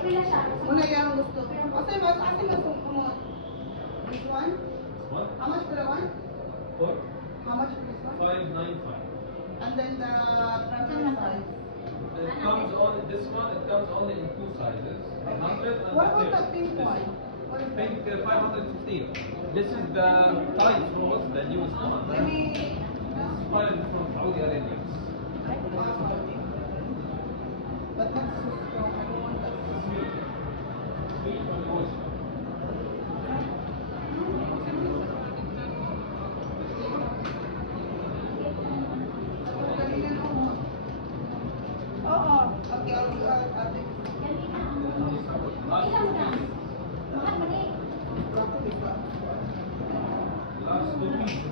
Muna yung gusto. Kasi mas kumot. This one? What? How much for the one? What? How much for this one? 595. And then the travel size. It comes only this one. It comes only in two sizes: 100 and What about the 30. pink one? What is Pink that? 515. This is the tight rose, the newest one. Let me. Inspired from Saudi Arabia. But not so strong. I don't want that so strong. Sweet and moist. Oo. Okay, I'll take Last 2 pieces.